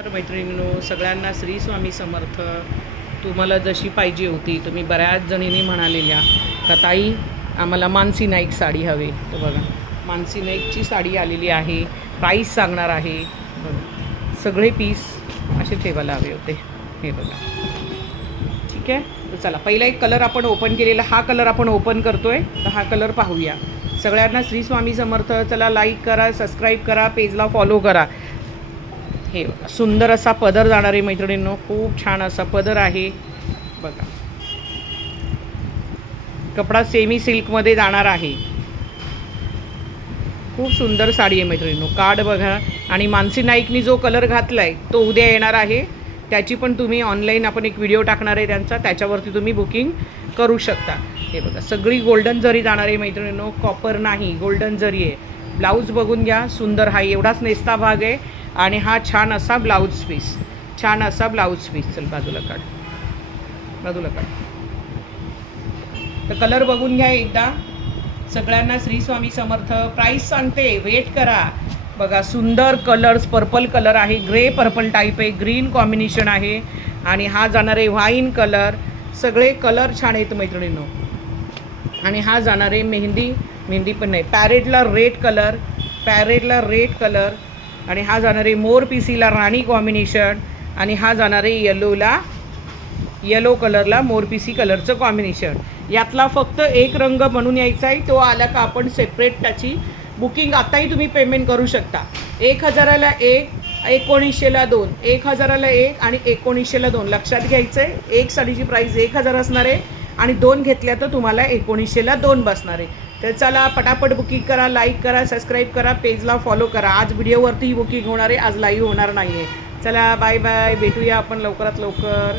तर मैत्रिणींनो, सगळ्यांना श्री स्वामी समर्थ. तुम्हाला जशी पाहिजे होती, तुम्ही बऱ्याच जणींनी म्हणालेल्या का ताई आम्हाला मानसी नाईक साडी हवी. तर बघा, मानसी नाईकची साडी आलेली आहे. प्राईस सांगणार आहे. बघा, सगळे पीस असे ठेवायला हवे होते. हे बघा, ठीक आहे. तर चला, पहिला एक कलर आपण ओपन केलेला, हा कलर आपण ओपन करतोय. तर हा कलर पाहूया. सगळ्यांना श्री स्वामी समर्थ. चला, लाईक करा, सबस्क्राईब करा, पेजला फॉलो करा. हे बघा, सुंदर असा पदर जाणार आहे मैत्रिणींनो. खूप छान असा पदर आहे बघा. कपडा सेमी सिल्कमध्ये जाणार आहे. खूप सुंदर साडी आहे मैत्रिणींनो. कार्ड बघा. आणि मानसी नाईकनी जो कलर घातला आहे तो उद्या येणार आहे. त्याची पण तुम्ही ऑनलाईन आपण एक व्हिडिओ टाकणार आहे त्यांचा, त्याच्यावरती तुम्ही बुकिंग करू शकता. हे बघा, सगळी गोल्डन जरी जाणार आहे मैत्रिणींनो. कॉपर नाही, गोल्डन जरी आहे. ब्लाऊज बघून घ्या, सुंदर. हा एवढाच नेसता भाग आहे आणि हा छान असा ब्लाऊज पीस. छान असा ब्लाऊज पीस. चल बाजूला काढ, बाजूला काढ. तर कलर बघून घ्या एकदा. सगळ्यांना श्री स्वामी समर्थ. प्राईस सांगते, वेट करा. बघा, सुंदर कलर्स. पर्पल कलर आहे, ग्रे पर्पल टाईप आहे, ग्रीन कॉम्बिनेशन आहे. आणि हा जाणार आहे व्हाईन कलर. सगळे कलर छान आहेत मैत्रिणींनो. आणि हा जाणार आहे मेहंदी, मेहंदी पण नाही, पॅरेटला रेड कलर, पॅरेटला रेड कलर. आणि हा जाणार आहे मोर पिसीला राणी कॉम्बिनेशन. आणि हा जाणार आहे येलोला, येलो कलरला मोरपिसी कलरचं कॉम्बिनेशन. यातला फक्त एक रंग बनून यायचा आहे. तो आला का आपण सेपरेट त्याची बुकिंग आताही तुम्ही पेमेंट करू शकता. 1000ला एक, 1900ला दोन, 1000ला एक आणि 1900ला दोन. लक्षात घ्यायचं आहे, एक साडीची प्राईस 1000 असणार आहे आणि दोन घेतल्या तर तुम्हाला 1900ला दोन बसणार आहे. तर चला, पटापट बुकिंग करा, लाईक करा, सबस्क्राईब करा, पेजला फॉलो करा. आज व्हिडिओवरती बुकिंग होणार आहे, आज लाईव्ह होणार नाही आहे. चला, बाय बाय. भेटूया आपण लवकरात लवकर.